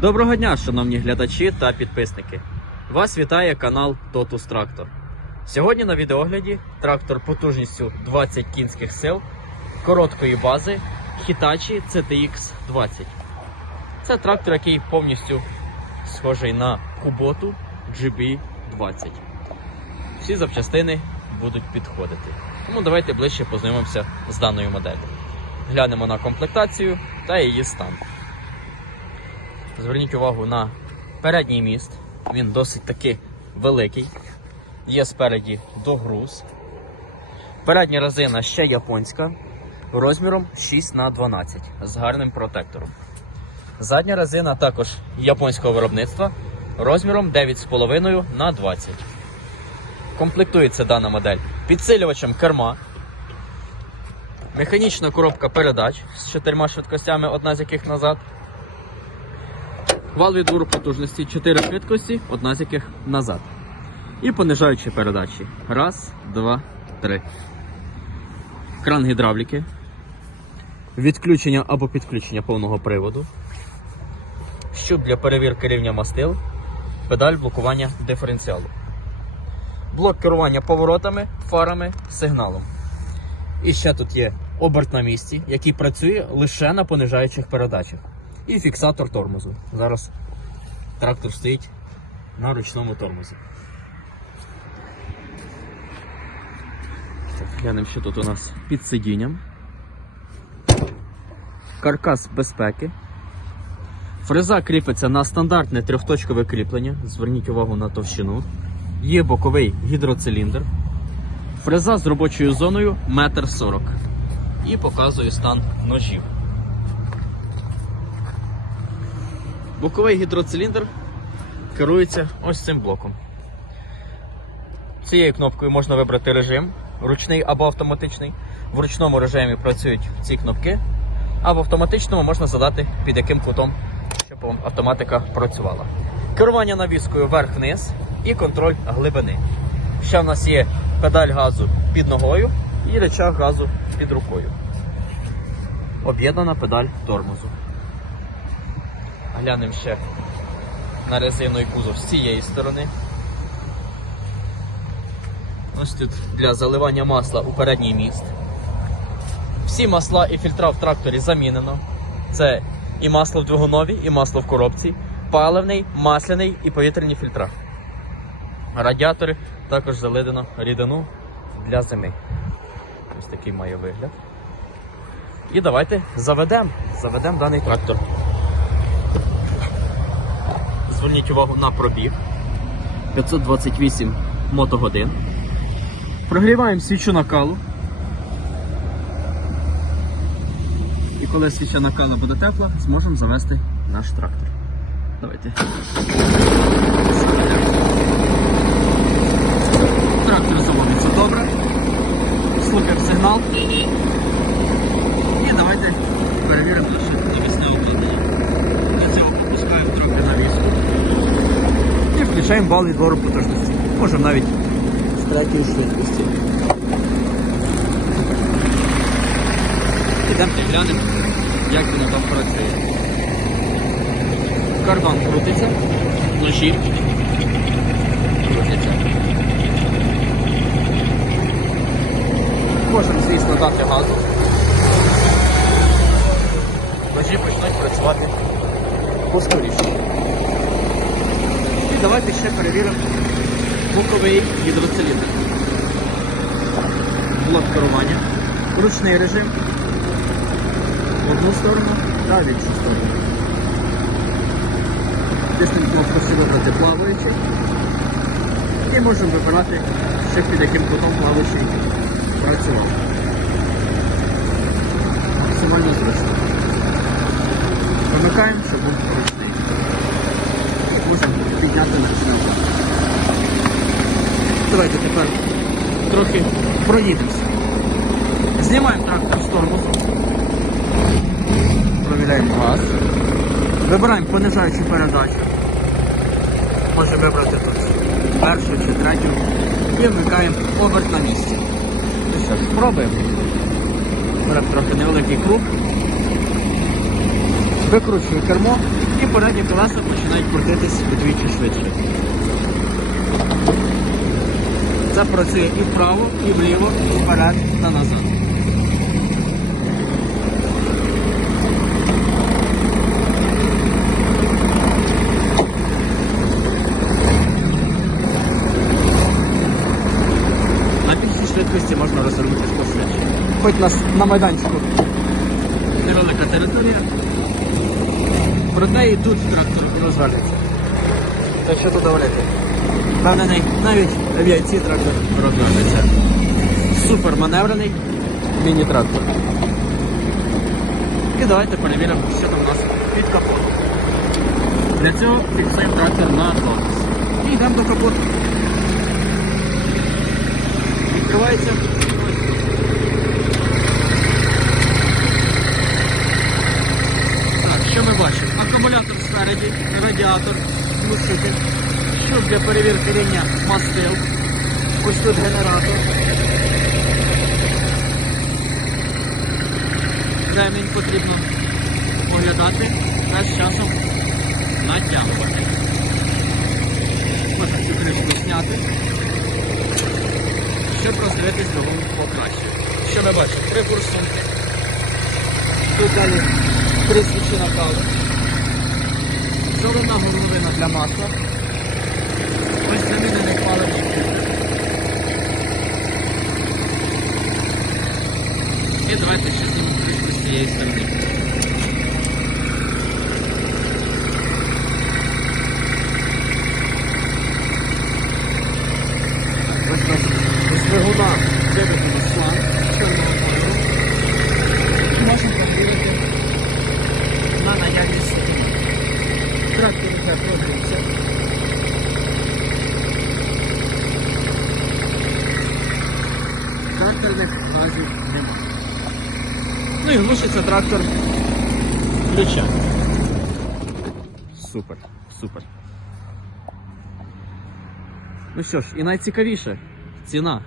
Доброго дня, шановні глядачі та підписники. Вас вітає канал Totus Tractor. Сьогодні на відеогляді трактор потужністю 20 кінських сил короткої бази Hitachi CTX 20. Це трактор, який повністю схожий на Kubota GB20. Всі запчастини будуть підходити. Тому давайте ближче познайомимося з даною моделлю. Глянемо на комплектацію та її стан. Зверніть увагу на передній міст. Він досить таки великий. Є спереді догруз. Передня резина ще японська, розміром 6 на 12 з гарним протектором. Задня резина також японського виробництва розміром 9,5 на 20. Комплектується дана модель підсилювачем керма, механічна коробка передач з чотирма швидкостями, одна з яких назад. Вал відбору потужності 4 швидкості, одна з яких назад. І понижаючі передачі. Раз, два, три. Кран гідравліки. Відключення або підключення повного приводу. Щуп для перевірки рівня мастил. Педаль блокування диференціалу. Блок керування поворотами, фарами, сигналом. І ще тут є оберт на місці, який працює лише на понижаючих передачах. І фіксатор тормозу. Зараз трактор стоїть на ручному тормозі. Так, глянемо, що тут у нас під сидінням. Каркас безпеки. Фреза кріпиться на стандартне трьохточкове кріплення. Зверніть увагу на товщину. Є боковий гідроциліндр. Фреза з робочою зоною 1,40 м. І показую стан ножів. Боковий гідроциліндр керується ось цим блоком. Цією кнопкою можна вибрати режим ручний або автоматичний. В ручному режимі працюють ці кнопки, а в автоматичному можна задати під яким кутом, щоб автоматика працювала. Керування навіскою вверх-вниз і контроль глибини. Ще в нас є педаль газу під ногою і рычаг газу під рукою. Об'єднана педаль тормозу. Глянемо ще на резину і кузов з цієї сторони. Ось тут для заливання масла у передній міст. Всі масла і фільтра в тракторі замінено. Це і масло в двигунові, і масло в коробці, паливний, масляний і повітряні фільтра. Радіатори також залидено рідину для зими. Ось такий має вигляд. І давайте заведемо заведемо даний трактор. Зверніть увагу на пробіг. 528 мотогодин. Прогріваємо свічу накалу. І коли свіча накала буде тепла, зможемо завести наш трактор. Давайте. Трактор заводиться добре. Слухаємо сигнал. І давайте перевіримо наше навісне обладнання. Для цього попускаємо трохи навіску. І включаємо бал відбору потужності. Можемо навіть з третьої швидкості. Ідемо глянемо, як воно там працює. Карман крутиться, ножі крутяться. Можемо, звісно, дати газу. Ножі почнуть працювати поскоріше. Давайте ще перевіримо боковий гідроциліндр. Блок керування, ручний режим в одну сторону та в іншу сторону. Тиснемо кнопку «Щоб вибрати плаваючий. І можемо вибирати, що під яким кутом плаваючий працював. Максимально зручно. Вимикаємо, щоб був ручний. Можемо підняти на ручне Давайте тепер трохи проїдемося. Знімаємо трактор з тормозу. Провіряємо газ. Вибираємо понижаючу передачу. Можемо вибрати тут першу чи третю. І вмикаємо оберт на місці. Ну що ж, спробуємо. Беремо трохи невеликий круг. Викручую кермо І передні колеса починають крутитись удвічі швидше. Це працює і вправо, і вліво, і вперед та назад. На більшій швидкості можна розвернутися пошвидше. Хоч на, с- на майданчику невелика територія. Проте і тут трактор розвернеться. Та що тут говорити? Впевнений, навіть авіації трактор розвернеться. Супер маневрений міні-трактор. І давайте перевіримо, що там у нас під капотом. Для цього фіксуємо трактор на тормоз. І йдемо до капоту. Відкривається. Так, що ми бачимо? Акумулятор спереді, радіатор, глушитель, щуп для перевірки рівня мастил. Ось тут генератор. Ремінь потрібно оглядати та з часом натягувати. Можна цю кришку зняти, щоб роздивитись двигун покраще. Що ми бачимо? Три форсунки. Тут далі три свічі. Зелена горловина для масла. Ось замінений паливний. І давайте ще знімемо з цієї сторони. Глушиться трактор ключем. Супер, супер. Ну що ж, і найцікавіше ціна.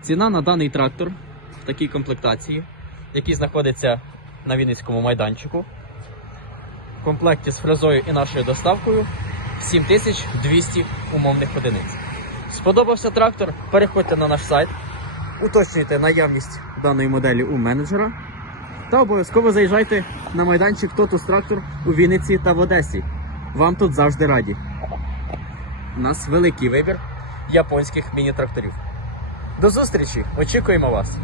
Ціна на даний трактор в такій комплектації, який знаходиться на Вінницькому майданчику. В комплекті з фрезою і нашою доставкою 7200 умовних одиниць. Сподобався трактор? Переходьте на наш сайт, уточнюйте наявність даної моделі у менеджера та обов'язково заїжджайте на майданчик Тотус Трактор у Вінниці та в Одесі. Вам тут завжди раді. У нас великий вибір японських міні-тракторів. До зустрічі! Очікуємо вас!